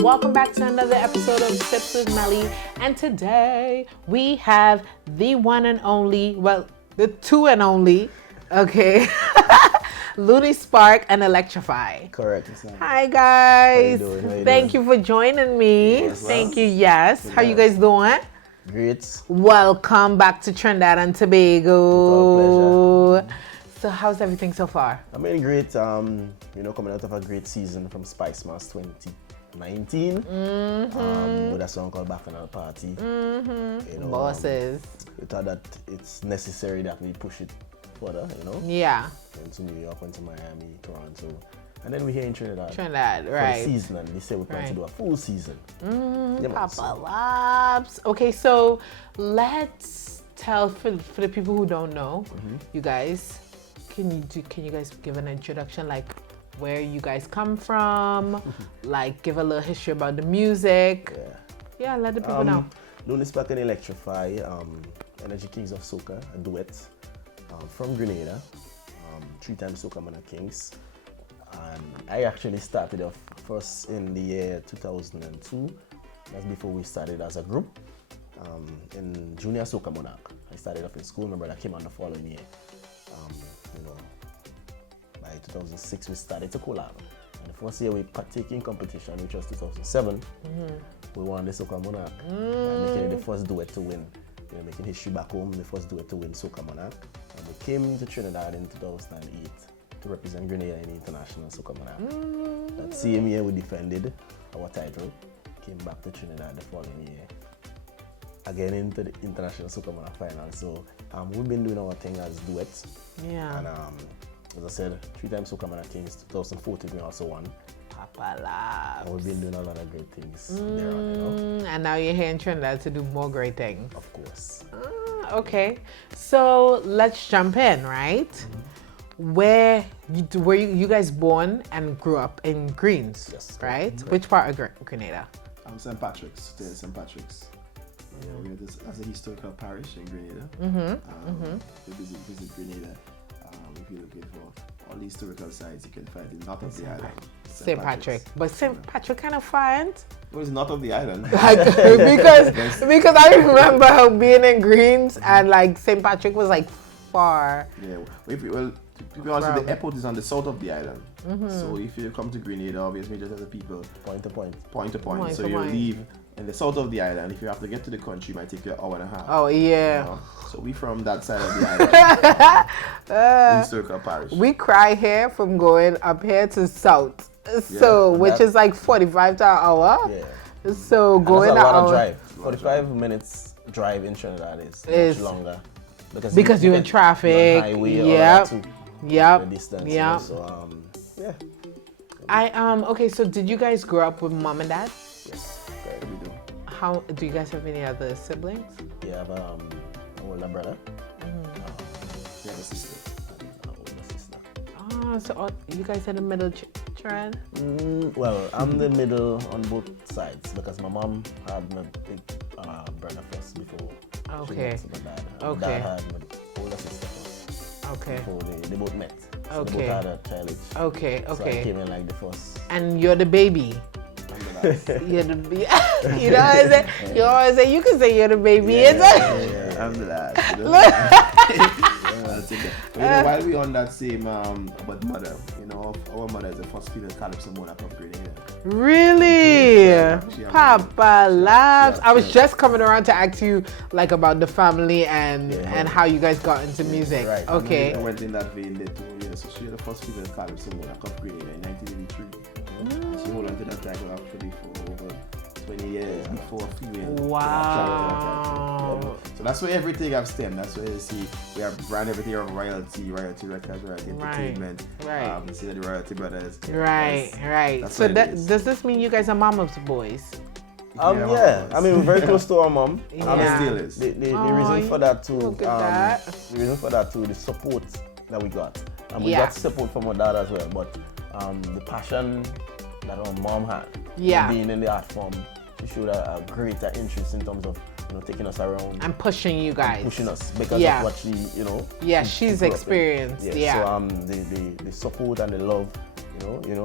welcome back to another episode of Sips with Melly. And today we have the one and only, well, the two and only, okay, Luni Spark and Electrify. Correct. Hi guys. How you doing? Thank you for joining me. Yes, Thank you. Yes. How you guys doing? Great. Welcome back to Trinidad and Tobago. With our pleasure. So how's everything so far? I mean, great. Coming out of a great season from Spice Mass 2019 with a song called Back on Our Party. Bosses. We thought that it's necessary that we push it further, Yeah. into New York, into Miami, Toronto. And then we're here in Trinidad. Trinidad, For right. the season, and they say we plan to do a full season. Yeah, Papa Labs. Okay, so let's tell for the people who don't know, you guys, can you guys give an introduction, like where you guys come from, like give a little history about the music. Yeah, let the people know. Luni Spark and Electrify, Energy Kings of Soca, a duet from Grenada, 3-time Soca Mana Kings. And I actually started off first in the year 2002. That's before we started as a group in Junior Soca Monarch. I started off in school. My brother came on the following year. By 2006 we started to collab. And the first year we partake in competition, which was 2007, we won the Soca Monarch. And became the first duet to win. Making history back home, the first duet to win Soca Monarch. And we came to Trinidad in 2008 to represent Grenada in the International Soca Monarch. That same year we defended our title, came back to Trinidad the following year, again into the International Soca Monarch final. So we've been doing our thing as duets. Yeah. And as I said, 3-time Soca Monarch Kings, 2014 we also won. Papa Labs. And we've been doing a lot of great things there on, And now you're here in Trinidad to do more great things. Of course. Okay, so let's jump in, right? Were you guys born and grew up in Greens? Yes. Right? Which part of Grenada? St. Patrick's, still St. Patrick's. We're this as a historical parish in Grenada. We visit Grenada. If you're looking for all the historical sites, you can find it north of the island. St. Patrick. But St. Patrick kind of far, Well, it's north of the island. because I remember being in Greens and like St. Patrick was like far. Yeah. To be honest, the airport is on the south of the island. So if you come to Grenada, obviously just as a people, Point to point. point to point. So you leave in the south of the island. If you have to get to the country, it might take you an hour and a half. Oh yeah. So we from that side of the island. Historical parish. We cry here from going up here to south. So which is like 45 to an hour. Yeah. So going that's a lot an of hour. drive. 45 minutes drive in Trinidad is much longer. Because you're in traffic. Highway, Yep. Distance. Yep. So yeah. Okay, so did you guys grow up with mom and dad? Yes. Okay. We do. How do you guys have any other siblings? We have an older brother. We have a sister. And an older sister. So you guys are the middle child? Well, I'm the middle on both sides because my mom had my big brother first before she Okay. met my dad. And Okay. my dad had my older sister first Okay. before they both met. So Okay. they both had a child age. Okay, So I okay. came in like the first. And you're the baby. I'm the last. You're the baby. You know what I say? You always say you can say you're the baby. I'm the last. I'll take that. While we're on that same about mother, our mother is the first female calypso monarch of Grenada. Really? Yeah. Papa Labs. Yeah. I was just coming around to ask you like about the family and how you guys got into music. Right. Okay. I went in that vein there too. Yeah, so she was the first female calypso monarch of Grenada in 1983. She held on to that title actually for over 20 years before female. Wow. So that's where everything I've stemmed. That's where you see we have brand everything of royalty records, royalty entertainment. Right. You see the royalty brothers. Right. That's So what it is. does this mean you guys are mama's boys? Yeah. I mean, we're very close to our mom. Yeah. And it still is. The reason for that too, look at that. the reason for that too, the support that we got. And we Yeah. got support from our dad as well, but the passion that our mom had, Yeah. being in the art form, she showed a greater interest in terms of taking us around And pushing you guys. pushing us because Yeah. of what she Yeah, she she's grew up in. experienced. Yeah. So the support and the love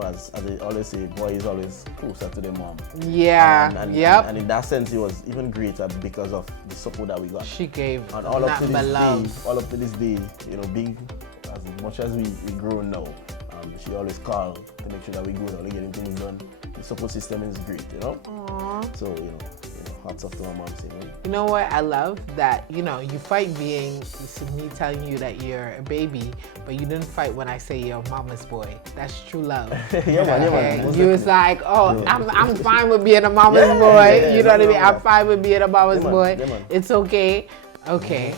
as they always say, boy is always closer to the mom. Yeah, and in that sense, it was even greater because of the support that we got. She gave and all up to this day, being as much as we grow now, she always call to make sure that we go down and getting things done. The support system is great, Aww. So hats off to our moms. You know what I love? That you fight being me telling you that you're a baby, but you didn't fight when I say you're a mama's boy. That's true love. Yeah, man. You was like, I'm fine with being a mama's boy. You know what I mean? I'm fine with being a mama's boy. It's okay. Okay.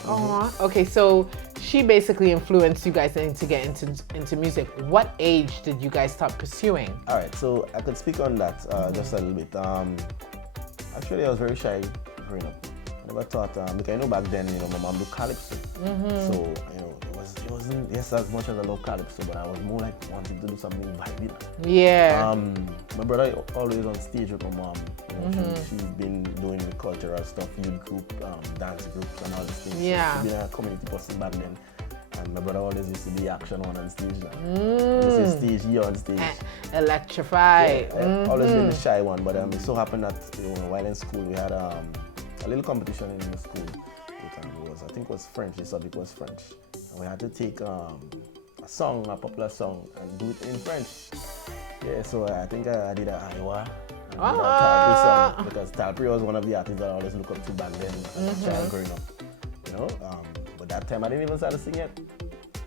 Okay. So she basically influenced you guys to get into music. What age did you guys start pursuing? All right. So I could speak on that just a little bit. Actually, I was very shy growing up. I never thought, because back then, my mom do calypso. So, it wasn't, yes, as much as I love calypso, but I was more like wanting to do something vibey. Yeah. My brother always on stage with my mom. She's been doing the cultural stuff, youth group, dance groups, and all these things. Yeah. So she's been a community person back then. And my brother always used to be action on stage now. This is stage, he on stage. Electrify. Yeah, always been the shy one, but it so happened that while in school we had a little competition in the school. I think it was French. The subject was French, and we had to take a popular song, and do it in French. Yeah, so I think I did a Iowa. Talpri song, because Talpri was one of the artists that I always look up to back then as a child growing up. But that time I didn't even start to sing yet.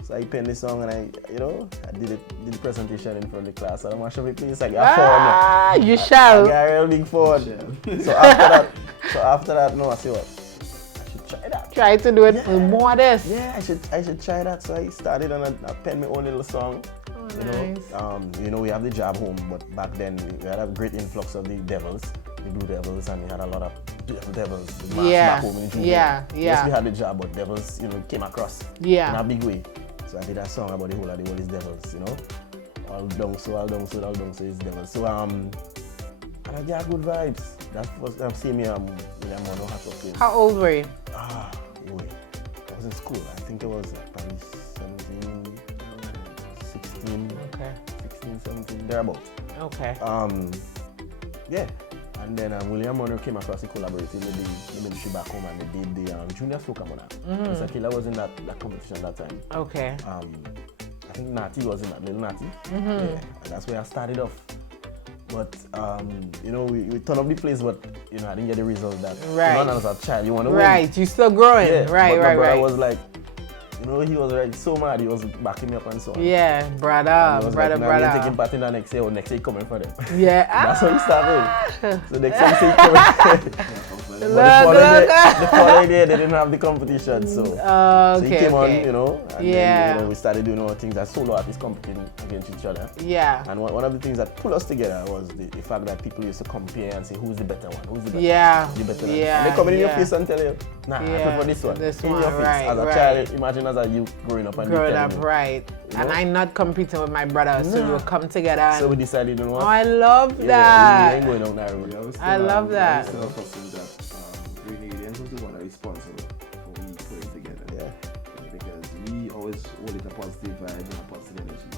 So I penned the song and I did the presentation in front of the class. And I'm actually pleased like you shall. I got a real big phone. So after that, no, I say what? I should try that. Try to do it more of this. Yeah, I should try that. So I started and I penned my own little song. Nice. We have the Jab home, but back then we had a great influx of the Devils, the Blue Devils, and we had a lot of Devils. The back home in June. Yes, we had the Jab, but Devils, came across in a big way. So I did a song about the whole of the world is Devils, all down so is Devils. So and I got good vibes. That first time seeing me, William Mono hat of him. How old were you? I was in school. I think it was probably 17, 16. Okay. 16, 17, thereabout. Okay. Yeah. And then William Monroe came across the collaborating with the ministry back home, and they did the Junior Soca Monarch. Mr. Killer was in that competition that time. Okay. I think Natty was in that, little Natty. Yeah, and that's where I started off. But we turned up the place, but I didn't get the result that as a child you want to win. Right, you're still growing. Yeah, right. My brother was like, he was so mad. He was backing me up and so on. Yeah, brother. You're taking part in the next year, or next year coming for them. Yeah. That's how he started. So next year he coming. But the following year they didn't have the competition, so he came on, and then we started doing all things as solo artists competing against each other. Yeah. And one of the things that pulled us together was the fact that people used to compare and say, who's the better one? Who's the better one? Who's the better one? And they come in your face and tell you, nah, I prefer this one. This in one, your face. As a child, imagine as a youth growing up and right. And I'm not competing with my brother, so we'll come together. So we decided, Oh, I love that. We ain't going out there. I love that. I still person that Grenadians was the one that responsible for we putting together. Yeah. Because we always hold it a positive vibe and a positive energy.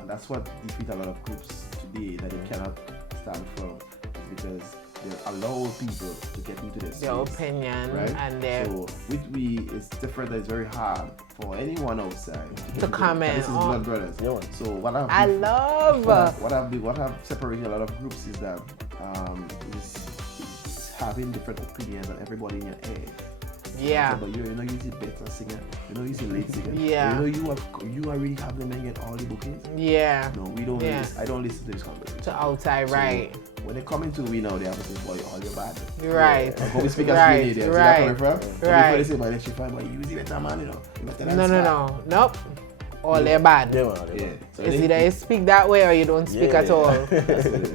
And that's what defeats a lot of groups today that they cannot stand for, is because they allow people to get into their space, their opinion, right? And their... So with we, it's different. It's very hard for anyone outside to comment. This is blood brothers. So what I've separated a lot of groups is that is having different opinions and everybody in your head. Yeah. But you're usually better singer. You're usually late singer. Yeah. You are really have them and get all the bookings. Yeah. No, we don't. Yeah. I don't listen to this conversation. To outside, right? When they come into we now, they have to say, "Boy, all your bad." Right. But we speak as Grenadians. Right. So that coming from. Right. Before they say, "Boy, Electrify, boy, you the better man, No. Nope. All they're bad. Yeah. So it's either you speak that way or you don't speak at all.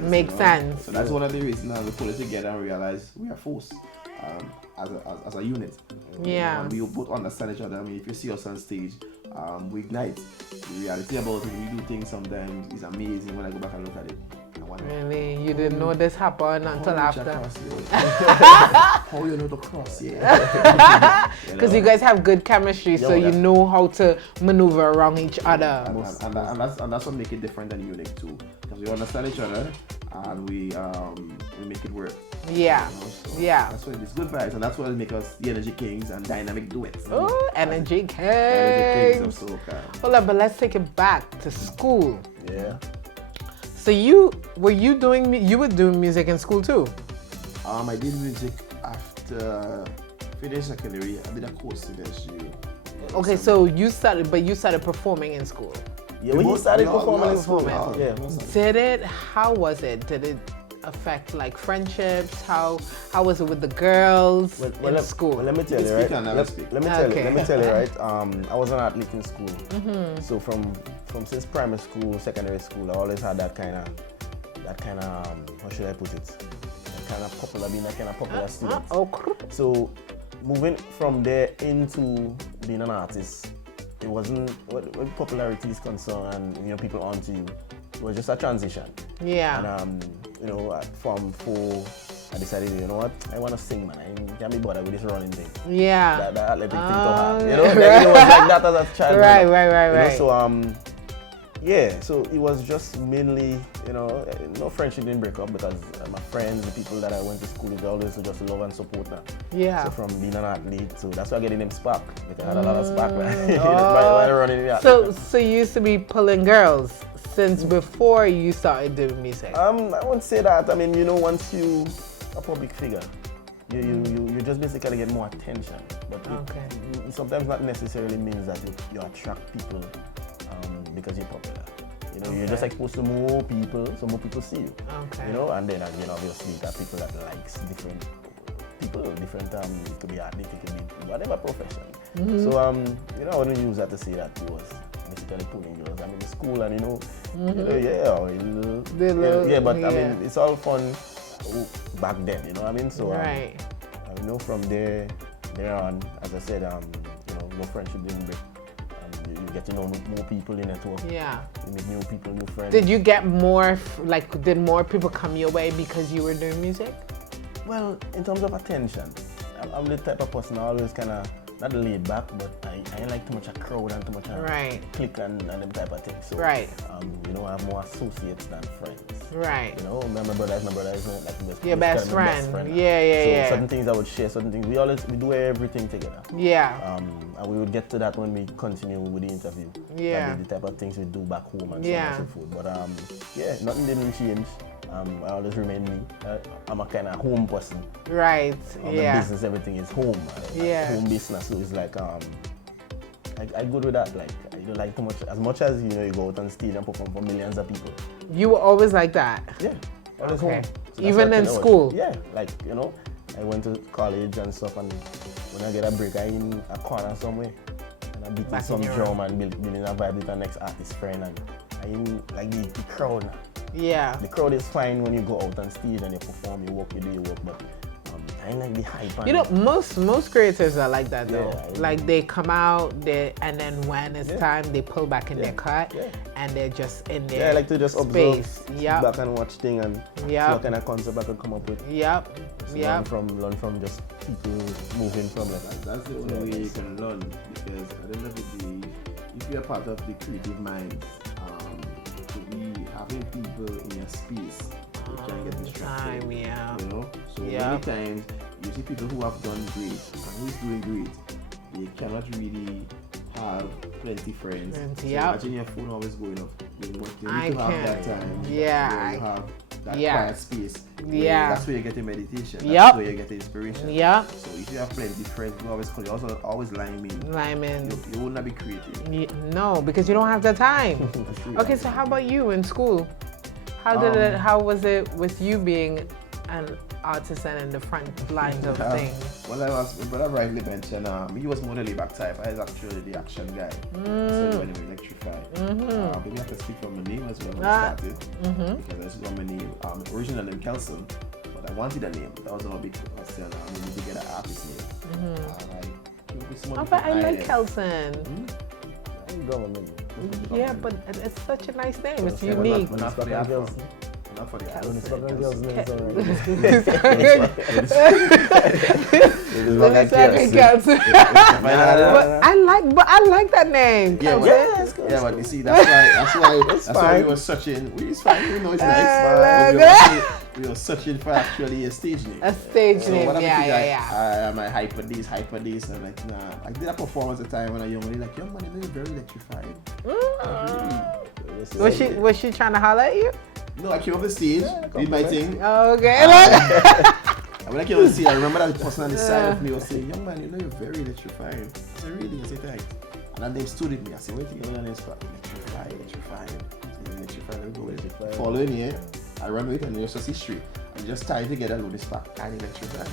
Makes sense. So that's one of the reasons now we pull it together and realize we are forced as a unit. Yeah. And we both understand each other. I mean, if you see us on stage, we ignite. The reality about it, we do things sometimes is amazing when I go back and look at it. Really? You didn't know this happened until after? How you know to cross, yeah. Because you guys have good chemistry, so you know how to maneuver around each other. And that's what makes it different and unique too. Because we understand each other and we make it work. Yeah. You know? So Yeah. that's what it's good vibes, and that's what make us the energy kings and dynamic duets. Oh, energy kings. Energy kings of soca. Hold on, but let's take it back to school. Yeah. So were you doing music in school too? I did music after finished secondary. I did a course in SU. Okay, so you started performing in school. Yeah, when you started performing in school, performing. yeah. Did it? How was it? Did it affect like friendships? How was it with the girls in school? Well, let me tell you, right? Let me tell you, right? I was an athlete in school, so from since primary school, secondary school, I always had that kind of how should I put it? Being that kind of popular student. So moving from there into being an artist, it wasn't when popularity is concerned and people onto you. It was just a transition. Yeah. And from 4, I decided, you know what, I want to sing, man. I can't be bothered with this running thing. Yeah. That athletic thing to have. It was like that as a child. Right. So yeah, so it was just mainly, no friendship didn't break up because my friends, the people that I went to school with, they always just love and support that. Yeah. So from being an athlete, so that's why I get the name Spark, because I had a lot of spark, man. By running the athlete. So you used to be pulling girls since before you started doing music? I won't say that. I mean, once you a public figure, you just basically get more attention. But it sometimes not necessarily means that you attract people because you're popular. You're just exposed to more people, so more people see you. Okay. And then again, obviously, you got people that likes different people, different. It could be athlete, it could be whatever profession. So I wouldn't use that to say that it was basically pulling girls. I mean, in school and but I mean, it's all fun back then. You know what I mean? So right. From there on, as I said, no friendship didn't break. You get to know more people in network. Yeah. You meet new people, new friends. Did you get more, did more people come your way because you were doing music? Well, in terms of attention, I'm the type of person I always kind of, not laid back, but I ain't like too much a crowd and too much a click and them type of things. So, I have more associates than friends. Right. My brother is like your best friend. Yeah. So certain things I would share, certain things, we do everything together. Yeah. And we would get to that when we continue with the interview. Yeah. The type of things we do back home and so on and so forth. But nothing didn't change. I always remain me. I'm a kind of home person. Right. The business, everything is home. Home business. So it's like I good with that. Like I don't like too much. As much as you go out on stage and perform for millions of people. You were always like that. Yeah. Always home. So even in school. Yeah. Like I went to college and stuff, and when I get a break, I in a corner somewhere and I beat some drum and building a vibe with the next artist friend, and I in like the crowd. Yeah. The crowd is fine when you go out on stage and you perform, you do your work, but I ain't like the hype. Most creators are like that though. Yeah, like they come out, and then when it's time, they pull back in their cut, and they're just in their I like to just observe, sit back and watch things and see what kind of concept I could come up with. Learn from just people moving from like that. That's the only way you can learn, because at the end of the day, if you're part of the creative mind, having people in your space, you can get distracted. So many times you see people who have done great and who's doing great, they cannot really have plenty friends. So imagine your phone always going off. You need to have that time. You have that quiet space. That's where you get your meditation. That's where you get the inspiration. So if you have plenty friends who always call you, also always lime in. You will not be creative. No, because you don't have the time. Okay, so how about you in school? How was it with you being an artist and in the front lines of things? Well, I rightly mentioned, he was more the laid-back type. I was actually the action guy. So when we Electrify. But we have to speak from my name as well when I started. Because this is my name, original name Kelson, but I wanted a name. That was all big question. I needed to get an artist name. I like Kelson. Government. Yeah, but it's such a nice name. It's unique. Not for the When girls. it's fucking girls' names, alright. But I like that name. Yeah, but you see, that's why we were searching. It's fine, we know it's nice. We were searching for actually a stage name. A stage name, yeah. I hyper this. I'm like, nah. I did a performance at the time when I was young. And like, young man, you're very electrified. Was she trying to holler at you? No, I came off the stage, did my thing. Okay. And when I came off the stage, I remember that the person on the side of me was saying, young man, you're very electrifying. I said, really? I said, thanks. And that name stood with me. I said, wait till you know that name for electrifying. Electrifying, let me go with it. Following here, I run with it and it's just history. I'm just tying together Luni Spark and electrifying.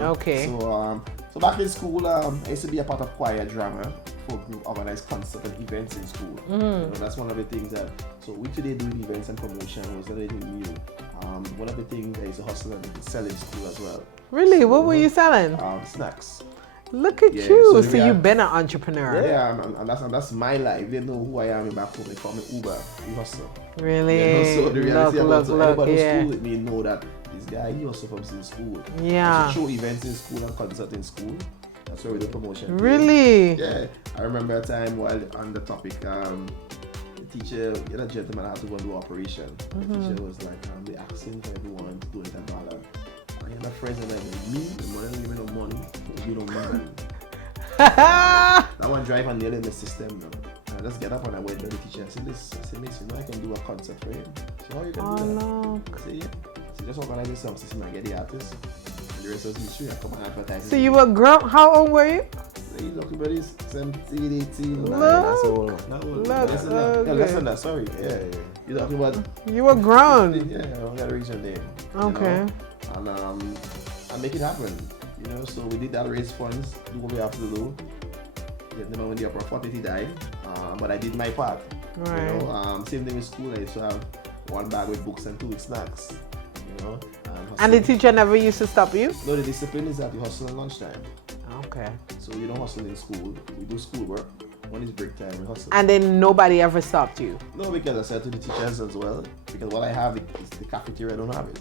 Okay. So back in school, I used to be a part of choir drama for group organized concerts and events in school. That's one of the things that, so we today doing events and promotion was not anything new. One of the things I used to hustle and sell in school as well. Really? So, what were you selling? Snacks. Look at you. So you've been an entrepreneur. Yeah, and that's my life. They know who I am back home. They call me Uber. We hustle. Really? So the reality look, anybody who's school with me know that this guy, he also comes in school. Yeah. So show events in school and concert in school. That's where we do promotion. Really? Yeah. I remember a time while on the topic, the teacher, a gentleman had to go and do operation. The teacher was like, they asking for everyone to donate $1. I had a friend and like, me, the money don't give me no money, you don't man. That one drive and nail in the system now. And I just get up and I went to the teacher and said, miss, you know I can do a concert for him. She said, how you can do that? No. I said, yeah. So just organize the song system and get the artist. And the rest of the issue, I come and advertise. So you were grown, how old were you? You're talking about this 17, 18, Look. that's old. Not old. Less than that, sorry. Yeah. You're talking about... You were grown. 15, yeah, I got to reach your name. Okay. And make it happen. So we did that, raise funds, do what we have to do. Then when the upper 40, he died. But I did my part. Right. Same thing with school. I used to have one bag with books and 2 with snacks. And the teacher never used to stop you? No, the discipline is that you hustle at lunchtime. Okay. So you don't hustle in school. We do school work. When it's break time, we hustle. And then nobody ever stopped you? No, because I said to the teachers as well. Because what I have is the cafeteria, I don't have it.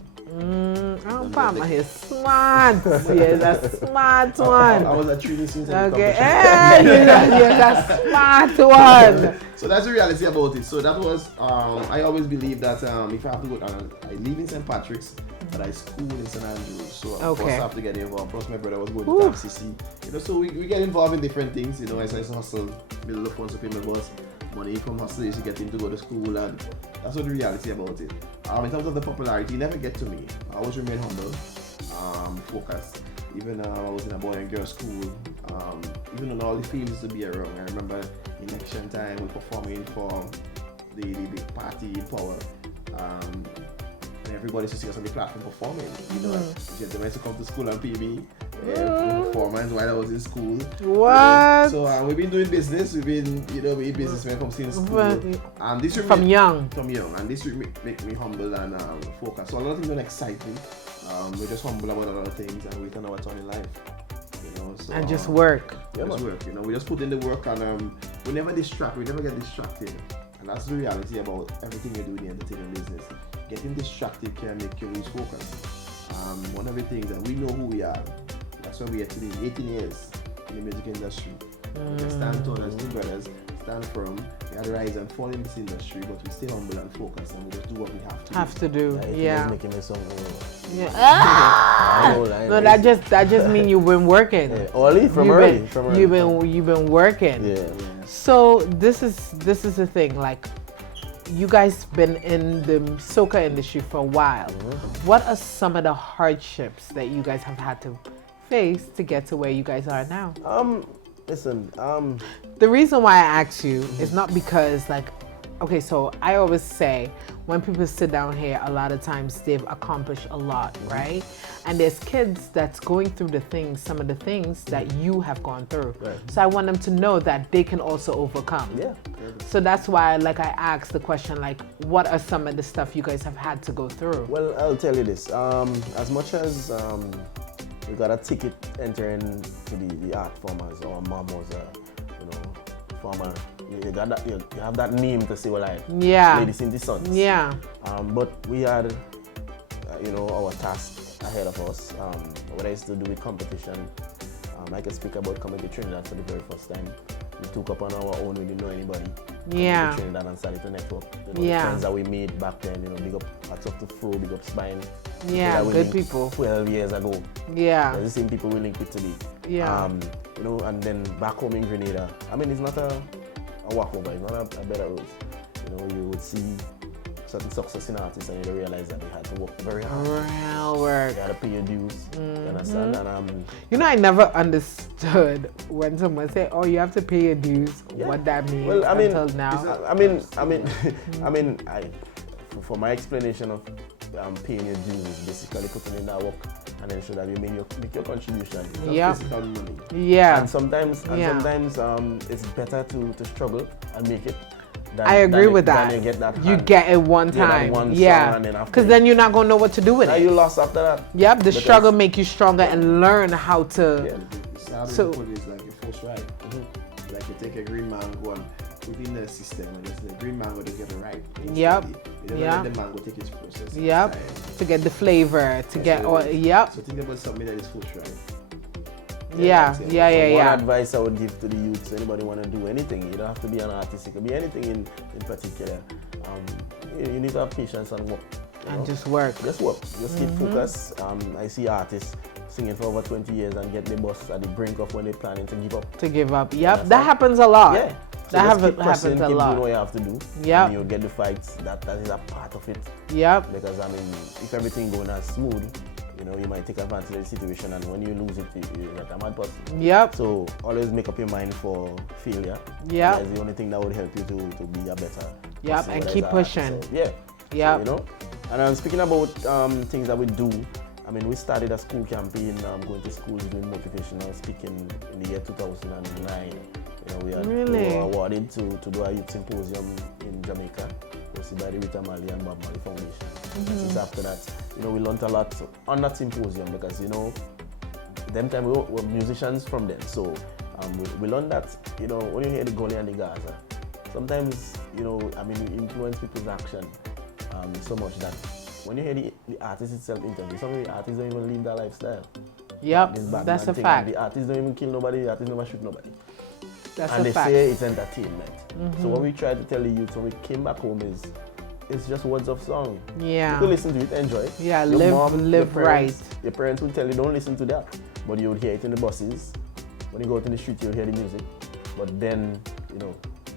Palma is smart. Yes, a smart one. I was at training since okay. Yes, a smart one. So that's the reality about it. So that was, I always believe that if I have to go down, I live in St. Patrick's, but I school in St. Andrews. So of course I have to get involved. Plus my brother was going to TAMCC. So we get involved in different things. I used to hustle, build the funds to pay my boss. Money from hustle used to get him to go to school, and that's what the reality about it. In terms of the popularity, it never get to me. I always remain humble, focused. Even I was in a boy and girl school, even on all the fields to be around. I remember election time, we performing for the big party in power. And everybody used to see us on the platform performing. Gentlemen used to come to school and pay me performance while I was in school. What? So we've been doing business. We've been, we businessmen come see in school. And this from young. And this make me humble and focused. So a lot of things don't excite me. We're just humble about a lot of things and we turn our turn in life. So, and just work. Just work. We just put in the work and we never distract. We never get distracted. And that's the reality about everything you do in the entertainment business. Getting distracted can make you lose focus. One of the things that we know who we are. That's why we are today, 18 years in the music industry. We stand tall as two brothers, stand firm, we had to rise and fall in this industry, but we stay humble and focused and we just do what we have to do. Yeah. Making me some no, that just means you've been working. You've been working. Yeah. So this is the thing, like, you guys been in the soca industry for a while. What are some of the hardships that you guys have had to face to get to where you guys are now? The reason why I asked you is not because, like, okay, so I always say when people sit down here, a lot of times they've accomplished a lot, right? And there's kids that's going through some of the things that you have gone through. Right. So I want them to know that they can also overcome. Yeah. So that's why, like, I asked the question, like, what are some of the stuff you guys have had to go through? Well, I'll tell you this. As much as we got a ticket entering to the art form, as our mom was a former you got that, you have that name to say, well, like, Yeah. Ladies in the Suns. Yeah. But we had, our task ahead of us. What I used to do with competition, I can speak about coming to Trinidad for the very first time. We took up on our own, we didn't know anybody. Yeah. To Trinidad and started to network. The Yeah. friends that we made back then, big up Hats Up to Fro, big up Spine. Yeah, that we good linked people. 12 years ago. Yeah. They're the same people we link with today. Yeah. And then back home in Grenada, I mean, it's not a walkover, it's not a better rose. You would see certain success in artists and you realize that they had to work very hard. Real work. They had to pay your dues. You understand? And I never understood when someone say, "Oh, you have to pay your dues." Yeah. What that means. Well, I mean, until now. For my explanation of paying your dues is basically putting in that work and then show that you make your contribution. Yeah. Physical money. Yeah. And sometimes it's better to struggle and make it. I agree with that. Than you get that. You get it one time. Yeah. Because then you're not gonna know what to do with now it. you lost after that. Yep. The struggle make you stronger and learn how to. Yeah. So it's like a force ride. Like you take a green mango and put in the system, and it's the green mango to get it right. Yep. You let the mango take its process. Yep. To get the flavor, to get all. Yep. So think about something that is force ride. Yeah. One advice I would give to the youth, anybody want to do anything, you don't have to be an artist, it could be anything in particular. You need to have patience and work. And just work. Just work. Just keep focused. I see artists singing for over 20 years and get the bus at the brink of when they're planning to give up. To give up. Yep. That happens a lot. Yeah. So that keep happens a keep lot. doing what you have to do. Yep. And you'll get the fights. That is a part of it. Yep. Because if everything going as smooth, you might take advantage of the situation, and when you lose it, you're like a mad person. Yep. So always make up your mind for failure. Yep. That's the only thing that would help you to be a better. Yep. And keep pushing. So, yeah. Yep. So, and speaking about things that we do, we started a school campaign, going to schools doing motivational speaking in the year 2009. We were awarded to do a youth symposium in Jamaica, hosted by the Rita Marley and Bob Marley Foundation. Since after that, we learned a lot on that symposium because, them time we were musicians from then. So we learned that, when you hear the Gully and the Gaza, sometimes, we influence people's action so much that when you hear the artist itself interview, some of the artists don't even live their lifestyle. Yep, that's a fact. The artists don't even kill nobody, the artists never shoot nobody. That's and a fact. they say it's entertainment. So what we try to tell the youth when we came back home is, it's just words of song. Yeah. You could listen to it, enjoy it. Yeah, your live right. Your parents would tell you don't listen to that, but you would hear it in the buses. When you go out in the street, you'll hear the music. But then,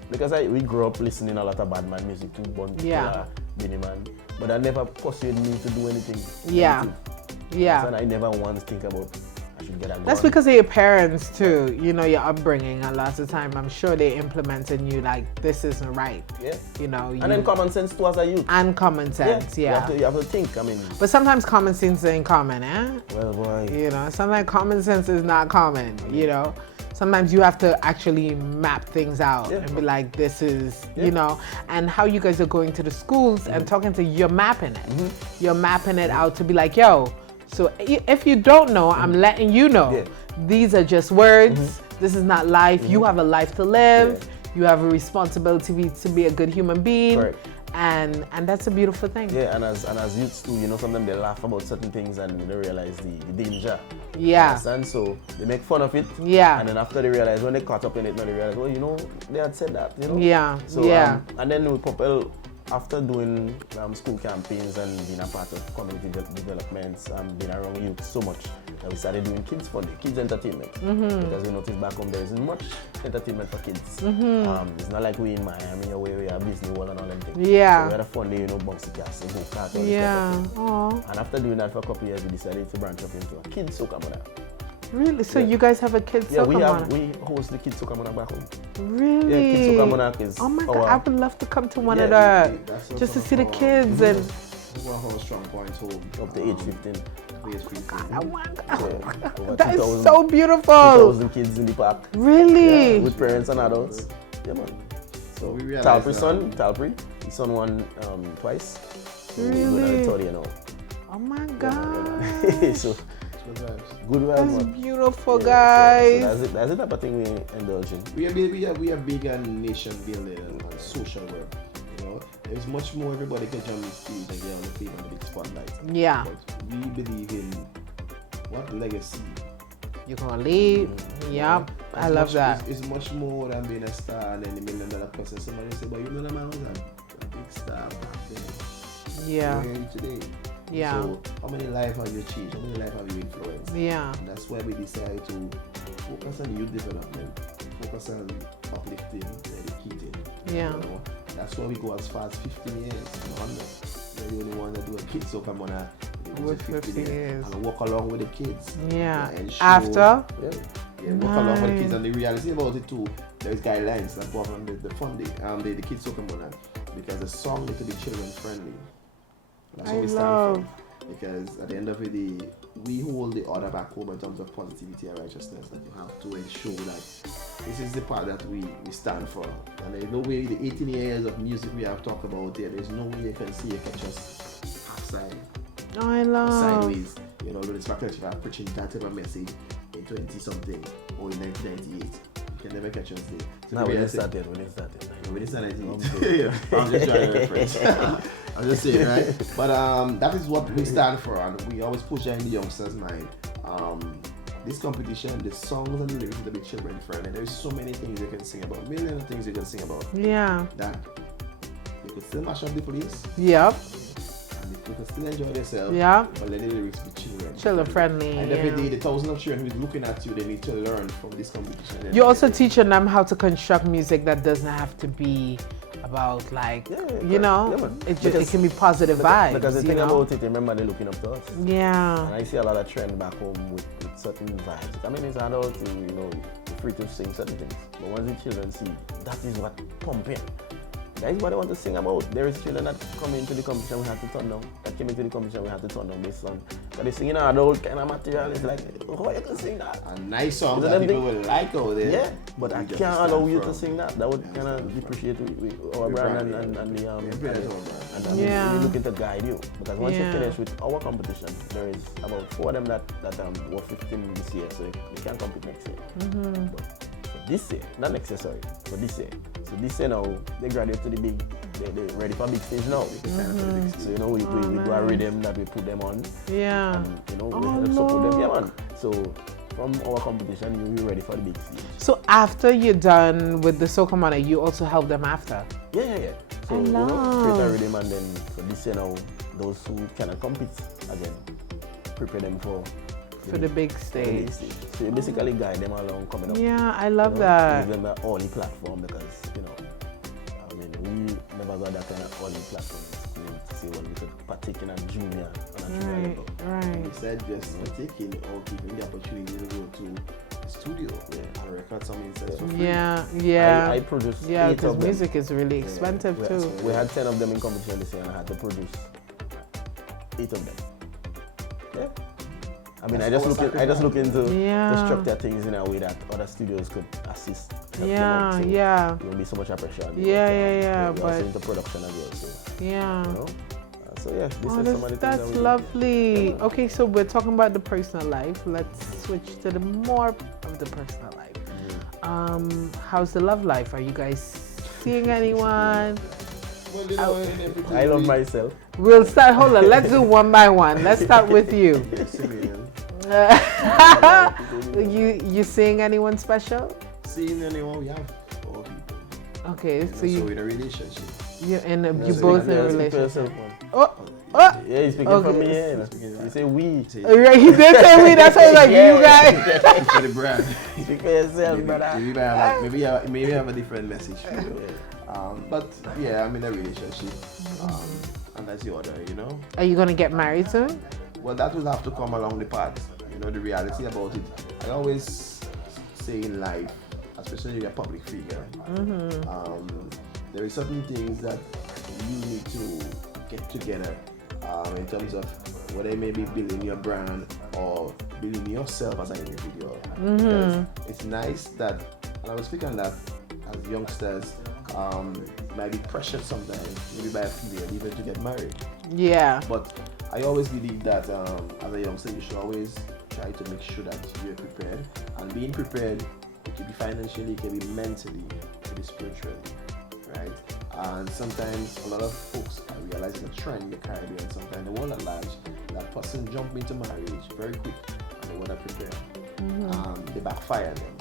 because we grew up listening a lot of bad man music too, Benny Man, but I never persuaded me to do anything. Yeah. Yeah. And I never once think about I should get a gun. That's because of your parents too. Your upbringing. A lot of the time, I'm sure they implement in you like this isn't right. Yeah. And then common sense too as a youth. And common sense. Yeah. You have to think. But sometimes common sense ain't common, eh? Well, boy. Sometimes common sense is not common. Sometimes you have to actually map things out and be like, this is, and how you guys are going to the schools and talking to, you're mapping it. You're mapping it out to be like, yo, so if you don't know, I'm letting you know. Yeah. These are just words. This is not life. You have a life to live. Yeah. You have a responsibility to be a good human being. Correct. And that's a beautiful thing. Yeah, and as youths too, sometimes they laugh about certain things and they realize the danger. Yeah. And so they make fun of it. Yeah. And then after they realize, when they caught up in it, now they realize, well, they had said that, Yeah. So, yeah. And then we propel, after doing school campaigns and being a part of community developments and being around youth so much, that we started doing kids fun, kids entertainment. Because we noticed back home there isn't much entertainment for kids. It's not like we in Miami or where we are Disney World and all them things. Yeah. So we had a fun day, bouncy castle, go-kart, all yeah. this stuff. And after doing that for a couple of years, we decided to branch up into a kids Soca monarch. Really? So you guys have a kids Soca monarch? Yeah, we host the kids Soca monarch back home. Really? Yeah, kids Soca monarch is. Oh my God, I would love to come to one of that, just to see the kids and. One strong points home up to age 15. That is so beautiful. 2,000 kids in the park. Really? Yeah, with parents and adults. Yeah, man. So Talpri's son, his son won twice. So really? we're going to Oh my God. Yeah, so Good vibes. Good That's vibes, man. beautiful, Yeah, guys. so that's the type of thing we indulge in. We are big on nation building and social work. You know, there's much more everybody can jump on the stage and get on the feet on the big spotlight. Yeah. But we believe in what legacy. You're gonna leave. Yep. I love that. It's much more than being a star and then $1 million person. Somebody say, but you know the man was a big star back then. Yeah. Where are you today? Yeah. So how many lives have you changed? How many lives have you influenced? Yeah. And that's why we decided to focus on youth development, focus on uplifting, educating. Yeah. You know? That's why we go as far as 15 years. No wonder. We're the only one that do a kids Soca Mona With 15 years. and walk along with the kids. Yeah. And show, After? Yeah, walk along with the kids. And the reality about it too, there's guidelines that govern the funding, the kids Soca Mona, because the song needs to be children friendly. That's what we stand for. Because at the end of the day, we hold the order back home in terms of positivity and righteousness. That you have to ensure that this is the part that we stand for. And there's no way the 18 years of music we have talked about here, there's no way you can see you can just half side. Oh, I love. Sideways. You know, it's back if I'm preaching that type of message in 20 something or in 1998. You can never catch us there. So No, we didn't say- start it. We didn't start it. we didn't say anything. I'm just trying to reference. I'm just saying, right? But that is what we stand for, and we always push that in the youngsters' mind. This competition, the songs and the lyrics will be children friendly. There's so many things you can sing about, millions of things you can sing about. Yeah. That you could still mash up the place, Yep. and you could still enjoy yourself. Yeah. But let the lyrics be children. Children friendly. And every day, Yeah. the thousands of children who is looking at you, they need to learn from this competition. You're also teaching them how to construct music that doesn't have to be about like, you know, it can be positive vibes. Because the you thing know? about it, remember they're looking up to us. Yeah. And I see a lot of trend back home with certain vibes. I mean, it's an adult, you know, you're free to sing certain things. But once the children see, that is what pumping. That is what they want to sing about. There is children that come into the competition, we have to turn down. That came into the competition, we have to turn down this song. But they singing adult kind of material. It's like, oh, you can sing that. A nice song Isn't that that people big? will like out there. Yeah, but I We just can't stand allow you firm. to sing that. That would kind of depreciate our brand and the and Yeah. we're looking to guide you. Because once Yeah. you finish with our competition, there is about 4 of them that were 15 this year, so they can compete next year. But for this year, not next year, sorry, for this year. So this year now, they graduate to the big, they're ready for big stage now. So you know, we do a rhythm that we put them on. Yeah. And, you know, we Oh, help support them. Yeah, look. man. So from our competition, you'll be ready for the big stage. So after you're done with the Soca Mana, you also help them after. Yeah. So I you know, love. create a rhythm, and then for this year now, those who cannot compete again, prepare them for For the big for the stage. big stage. So you basically guide them along coming up. Yeah, I love you know, that. Give them an early platform because you know, I mean, we never got that kind of early platform in school to say well we could partake in a junior and a junior Right, level. right. Instead, just taking or giving the opportunity to go to the studio and record some instead for free. Yeah. I produced Yeah, 8 because of them. music is really expensive too. We had 10 of them in competition this year, and I had to produce 8 of them. Yeah. I mean, I just look into Yeah. to structure things in a way that other studios could assist. Help them Yeah, out. So yeah. There won't be so much pressure on you. Yeah, We're but- also into production as well. So, Yeah. you know. So yeah, this Oh, is some of the things that's that we do. lovely. Yeah. Okay, so we're talking about the personal life. Let's switch to the more of the personal life. How's the love life? Are you guys seeing anyone? Well, you know, in everything I love we- myself. We'll start. Hold on. Let's do one by one. Let's start with you. You seeing anyone special? Seeing anyone, we have 4 people. Okay, so So you in a relationship. you in a, you So both in yeah, a speak for relationship. yourself, man. Oh, Yeah, he's speaking Okay. from me. Yeah, Speaking you right. say we. right, he did tell me. That's why I was like, you guys. For the brand. Speak for yourself, Maybe, brother. maybe have a different message for you. But yeah, I'm in a relationship. And that's the order, you know. Are you gonna get married soon? Well, that will have to come along the path. You know, the reality about it. I always say in life, especially if you're a public figure, there are certain things that you need to get together in terms of whether it may be building your brand or building yourself as an individual. Because it's nice that, and I was speaking on that, as youngsters, might be pressured sometimes, maybe by a female, even to get married. Yeah. But I always believe that as a youngster, you should always try to make sure that you're prepared. And being prepared, it can be financially, it can be mentally, it can be spiritually, right? And sometimes a lot of folks are realizing a trend in the Caribbean, sometimes the world at large, that person jump into marriage very quick and they want to prepare. They backfire them.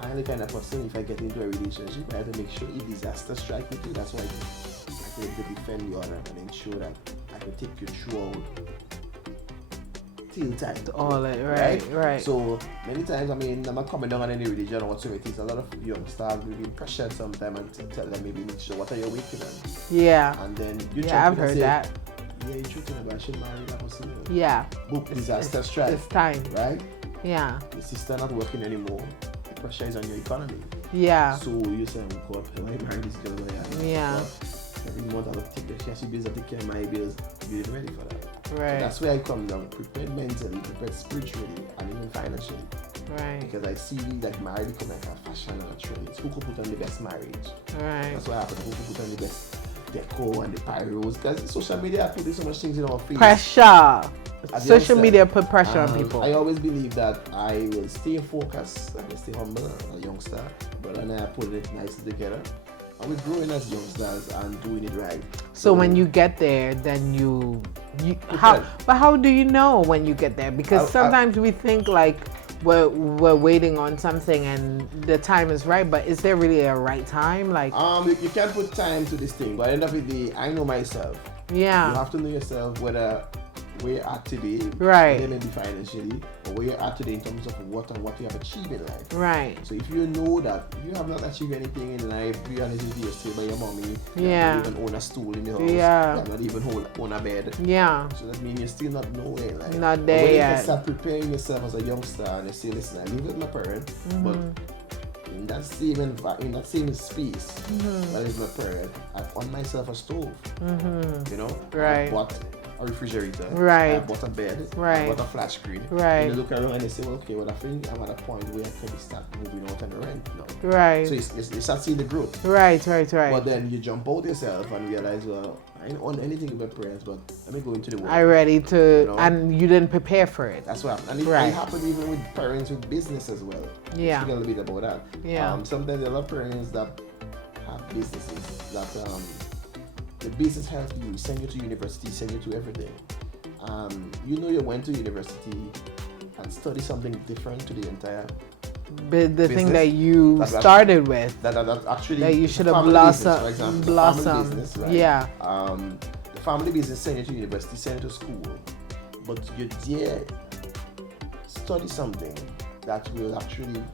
I'm the kind of person, if I get into a relationship, I have to make sure if disaster strike me too. That's why I can defend your honor and ensure that I can take you through till time. All it, right. So many times, I mean, I'm not coming down on any religion or whatsoever. It is a lot of youngsters will be pressured sometimes and tell them maybe make sure what are you waiting on. Yeah. And then you I've heard that. Yeah, you're truthing about I should marry that person. Yeah. Book disaster strike. It's time. Right? Yeah. The sister not working anymore. The pressure is on your economy. Yeah. So you say, oh God, why marry this girl? Yeah. Every month I have to take care. She bills, I take care of my bills. You ain't ready for that. Right. So that's where I come down. Prepared mentally, prepared spiritually, and even financially. Right. Because I see that marriage become like a fashion and a trend. Who could put on the best marriage? Right. That's what happens. Who could put on the best deco and the pyros? Because social media put so much things in our face. Pressure. Social media put pressure on people. I always believe that I will stay focused and I stay humble, a youngster, but then I put it nicely together. And we're growing as youngsters and doing it right. So when you get there, then you how do you know when you get there? Because sometimes we think like we're waiting on something and the time is right, but is there really a right time? Like you can't put time to this thing, but at the end of the day, I know myself. Yeah. You have to know yourself where you're at today, right? Maybe financially, or where you're at today in terms of what you have achieved in life, right? So if you know that you have not achieved anything in life, be honest with yourself by your mommy, you have not even own a stool in the house, you have not even own a bed, so that means you're still not nowhere, like not there when yet. You start preparing yourself as a youngster and you say, listen, I live with my parents, but in that same space, that is my parent, I've on myself a stove, you know, right? I bought a refrigerator, right? I bought a bed, right? I bought a flat screen, right? And you look around and you say, well, okay, well, I think I'm at a point where I can start moving out and rent now, right? So you start seeing the growth, right. But then you jump out yourself and realize, well, I didn't own anything with my parents, but let me go into the world. I'm ready to, and you didn't prepare for it. That's what happened. And it happened even with parents with business as well. Yeah. Speak a little bit about that. Yeah. Sometimes there are parents that have businesses that the business helps you, send you to university, send you to everything. You know you went to university and study something different to the entire the thing that you started with. That actually that you should have blossomed. For example, family business, right? Yeah. The family business send you to university, send you to school, but you dare study something that will actually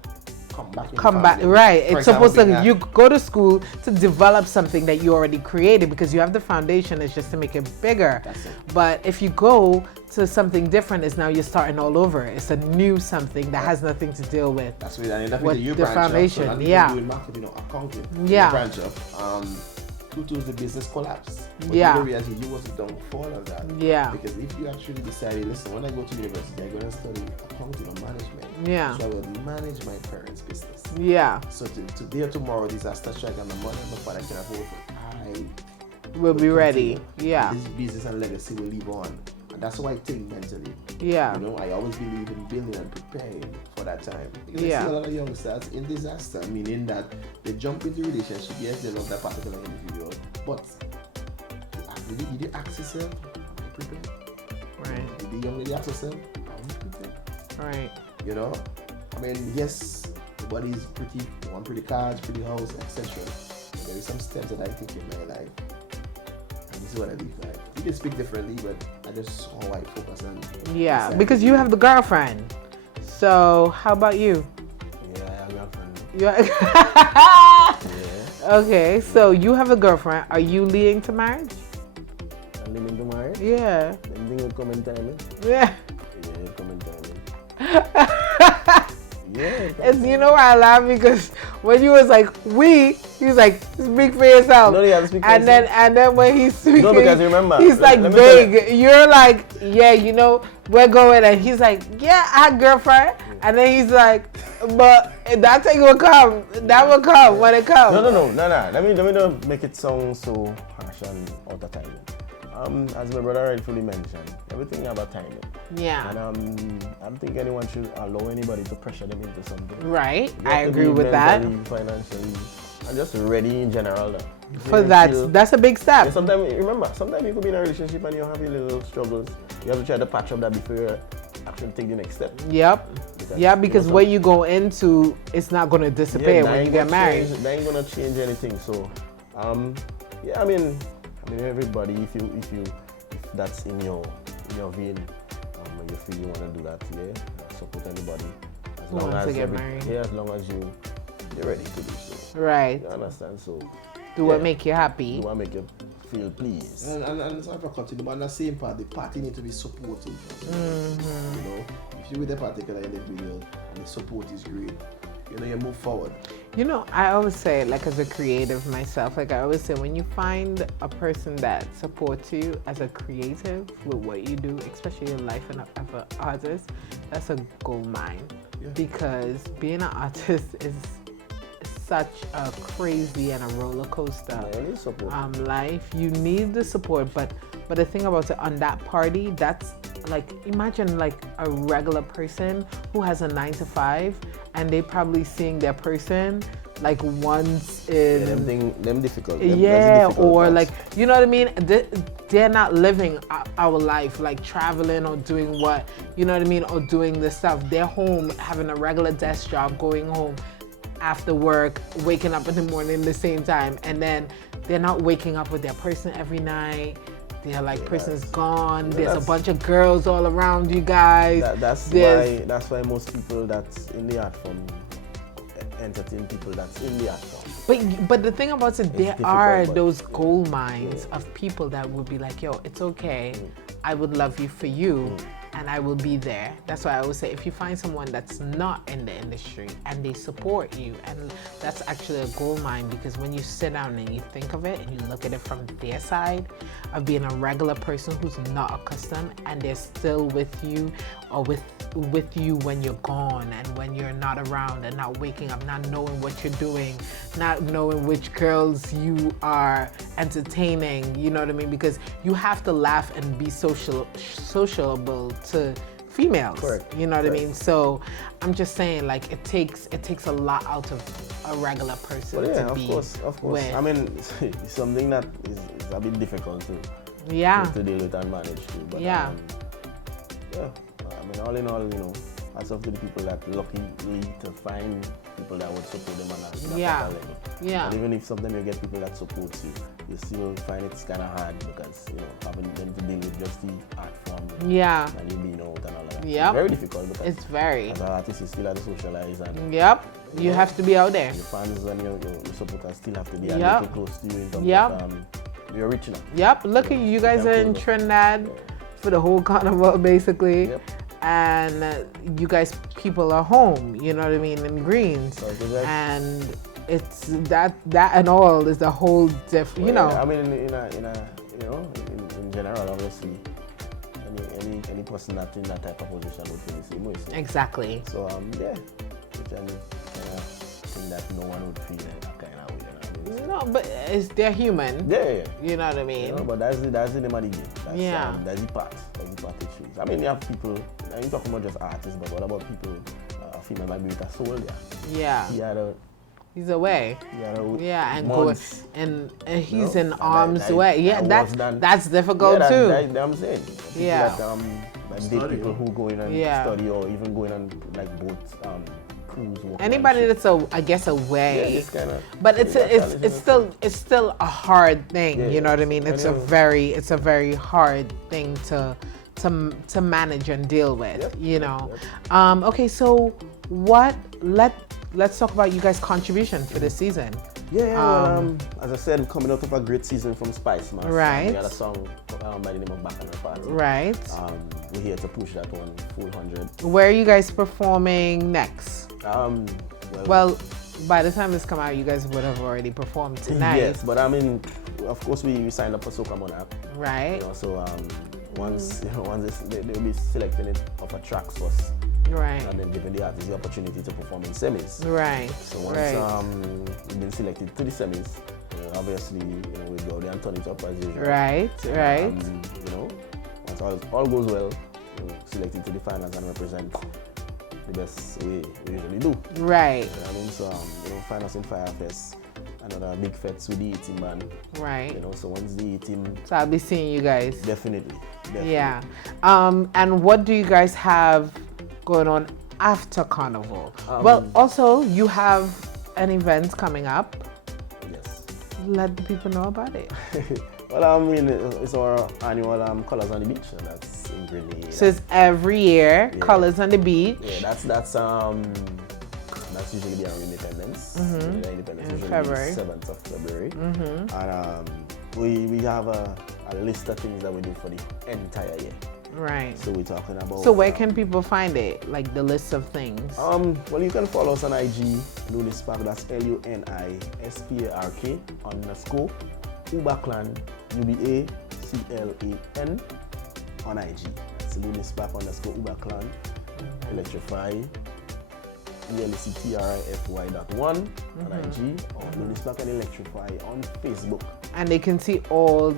come back, right? It's supposed to, you go to school to develop something that you already created because you have the foundation. It's just to make it bigger. That's it. But if you go to something different, it's now you're starting all over. It's a new something that has nothing to deal with. That's what I with the foundation. So doing marketing or accounting. Branch of. Due to the business collapse. But you realize you was the downfall of that. Yeah. Because if you actually decided, listen, when I go to university, I'm going to study accounting or management. Yeah. So I will manage my parents' business. Yeah. So today or tomorrow, disaster strike and my money and my father can afford for will be ready. Yeah. This business and legacy will live on. And that's why I think mentally. Yeah. You know, I always believe in building and preparing for that time. Because I see a lot of youngsters in disaster, meaning that they jump into relationship, yes, they love that particular individual, but did you ask yourself, are you prepared? Right. Did the young lady ask herself, are you prepared? Right. You know? I mean, yes, the body is pretty, you want pretty cars, pretty house, etc. But there is some steps that I take in my life. And this is what I live like. You can speak differently, but I just how I focus on. Yeah, because you have the girlfriend. So how about you? Yeah, I have a girlfriend. Yeah. Okay, so you have a girlfriend. Are you leading to marriage? I'm leading to marriage? Yeah. Anything will come in time. Yeah. Yeah, come in time. Yeah. And you know why I laugh? Because when you was like, he was like, speak for yourself. No, you have to speak for and yourself. then when he's speaking, no, because remember, he's like vague. You're like, yeah, you know, we're going. And he's like, yeah, I had a girlfriend. And then he's like, but that thing will come. That will come when it comes. No. Let me not make it sound so harsh and out of time. As my brother rightfully mentioned, everything have a timing. Yeah. And I don't think anyone should allow anybody to pressure them into something. Right. You have I to agree be with that. mentally, financially, and just ready in general. For that's a big step. Yeah, sometimes you could be in a relationship and you have your little struggles. You have to try to patch up that before you actually take the next step. Yep. Because what you go into, it's not going to disappear when you get married. That ain't gonna change anything. So, yeah, I mean, everybody, if that's in your vein, and you feel you wanna do that, yeah, support anybody. As Who wants to get married? Yeah, as long as you're ready to do so. Right. You understand? So. Do what make you happy. Do what make you feel pleased. And sorry for continue, but on the same part, the party need to be supportive. Mm-hmm. You know, if you're with a particular individual and the support is great, you know, you move forward. You know, I always say, like as a creative myself, like I always say, when you find a person that supports you as a creative with what you do, especially in life and as an artist, that's a gold mine. Yeah. Because being an artist is such a crazy and a roller coaster life. You need the support, but the thing about it on that party, that's like, imagine like a regular person who has a 9-to-5 and they probably seeing their person like once in them difficult. Or like, you know what I mean? They're not living our life, like traveling or doing what, you know what I mean, or doing this stuff. They're home having a regular desk job, going home after work, waking up in the morning the same time, and then they're not waking up with their person every night. They're like, person's gone. There's a bunch of girls all around you guys. That's why most people that's in the art form entertain people that's in the art form. But the thing about it, there are those gold mines of people that would be like, yo, it's okay. I would love you for you. And I will be there. That's why I always say, if you find someone that's not in the industry and they support you, and that's actually a gold mine, because when you sit down and you think of it and you look at it from their side of being a regular person who's not accustomed, and they're still with you or with you when you're gone and when you're not around, and not waking up, not knowing what you're doing, not knowing which girls you are entertaining, you know what I mean? Because you have to laugh and be sociable to females. Correct. You know what I mean? So I'm just saying, like, it takes a lot out of a regular person to be of course. I mean, it's something that is a bit difficult to deal with and manage too. But I mean, all in all, you know, hats off to the people that luckily to find people that would support them on that level. Yeah. And even if sometimes you get people that support you, you still find it's kind of hard, because, you know, having them to deal with just the art form. Yeah. And you being out and all of that. Yeah. It's very difficult, because it's very. As an artist, you still have to socialize. And, you have to be out there. Your fans and your supporters still have to be a little close to you in terms of you're reaching out. Look at you guys are in Trinidad for the whole carnival, basically. And you guys, people are home, you know what I mean, in Greens. And it's that and all is a whole different, you know. I mean, in general, obviously, any person that's in that type of position would feel the same way. So. Exactly. So which I kind of think that no one would feel that kind of way. No, but they're human. Yeah. You know what I mean? You know, but that's the name of the game. That's the part it shows. I mean, you have people, and you're talking about just artists, but what about people, female might be with a soul there. Yeah. He's away. And months, and he's in arm's way. Yeah, that's difficult too. That I'm saying. People who go in and study, or even going on like boats, cruise. Anybody that's away. But it's still a hard thing. You know what I mean? It's a very hard thing to manage and deal with. You know. Okay, so let's talk about you guys' contribution for this season. As I said, coming out of a great season from Spice Man. Right. We had a song by the name of Back on the Party. Right. We're here to push that one full 100. Where are you guys performing next? Well, by the time this come out, you guys would have already performed tonight. Yes, but I mean, of course, we signed up for Soca Monarch. Right. You know, so once they'll be selecting it off a tracks first. Right. And then giving the artist the opportunity to perform in semis. Right. So once we've been selected to the semis, obviously, we go there and turn it up as usual. Right. You know, once all goes well, we'll select into the finals and represent the best way we usually do. Right. You know what I mean? So, you know, find us in Firefest, another big fets with the E-team band. Right. You know, so once the E-team... So I'll be seeing you guys. Definitely. Yeah. And what do you guys have going on after Carnival? Well, also, you have an event coming up. Yes. Let the people know about it. Well, I mean, it's our annual Colors on the Beach, and that's in Grenada. So it's every year, Colors on the Beach. Yeah, that's usually around Independence. Independence In usually February. 7th of February. And we have a list of things that we do for the entire year. Right. So we're talking about... So where can people find it? Like the list of things? Well, you can follow us on IG, Lunispark, that's LUNISPARK _ Ubaclan, UBACLAN on IG. It's Lunispark _ Ubaclan, Electrify, ELCTRIFY.1 on IG, or Lunispark and Electrify on Facebook. And they can see all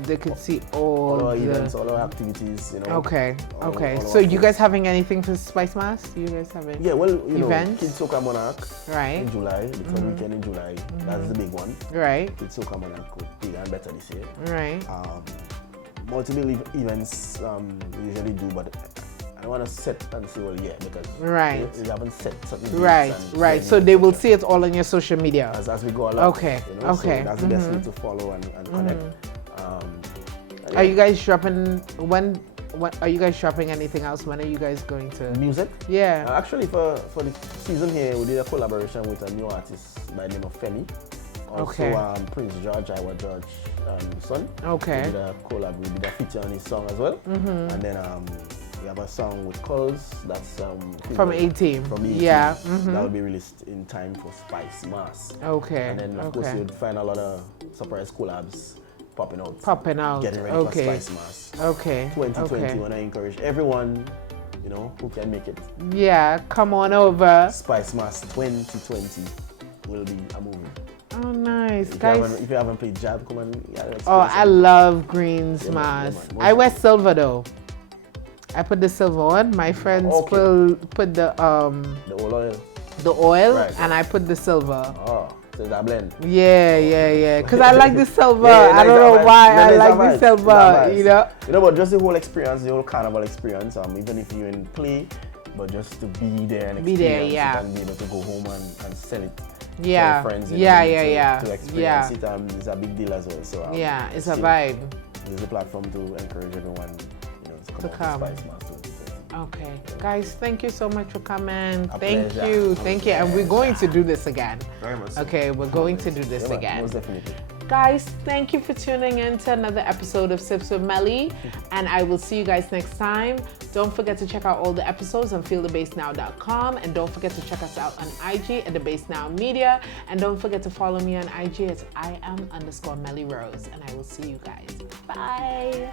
our events, all our activities, you know. Okay. all So our you things. guys having anything for Spice Mass? You guys having? Yeah, well, you events? know, Kids Soca Monarch Right. in July, the third weekend in July. That's the big one. Right. Kids Soca Monarch was bigger and better this year. Right. Multiple events we usually do, but I don't want to set and say, well, yeah, because Right. we haven't set certain dates Right. and Right. venues, So they will etc. see it all on your social media. as we go along. Okay, You know? okay. So that's the best way to follow and connect. Are you guys dropping when are you guys dropping anything else? When are you guys going to? Music? Yeah. Actually, for the season here, we did a collaboration with a new artist by the name of Femi. Also, Okay. Prince George, Iwa George, son. Okay. We did a collab. We did a feature on his song as well. And then we have a song with Culls. That's From A-Team. From the Yeah. A-Team. That will be released in time for Spice Mass. Okay. And then of course you'd find a lot of surprise collabs popping out. Getting ready for Spice Mass. Okay. 2020. Okay. When I encourage everyone, you know, who can make it. Yeah. Come on over. Spice Mass 2020 will be a movie. Oh, nice, If guys. if you haven't played Jab, come on. Oh, I love Green's Yeah, man, mask. yeah, man. I wear silver though. I put the silver on. My friends put the oil Right. and I put the silver. Oh, so it's a blend. Yeah. Because I like the silver. Yeah, I don't know why I it's a like vibe. the silver. You know. You know, but just the whole experience, the whole carnival experience. Even if you're in play, but just to be there and Be there, experience yeah. it and be able to go home and sell it. Yeah. To your friends, Yeah. To experience it, it's a big deal as well. So Yeah, it's a vibe. There's a platform to encourage everyone, you know, to come. To Spice Mass. Okay, guys, thank you so much for coming. A Thank pleasure. you, and we're going to do this again. Very much so. Okay, we're going to do this Yeah, man, again. most definitely. Guys, thank you for tuning in to another episode of Sips with Melly, and I will see you guys next time. Don't forget to check out all the episodes on feelthebassnow.com, and don't forget to check us out on IG at The Bass Now Media, and don't forget to follow me on IG at @IM_Melly Rose, and I will see you guys. Bye.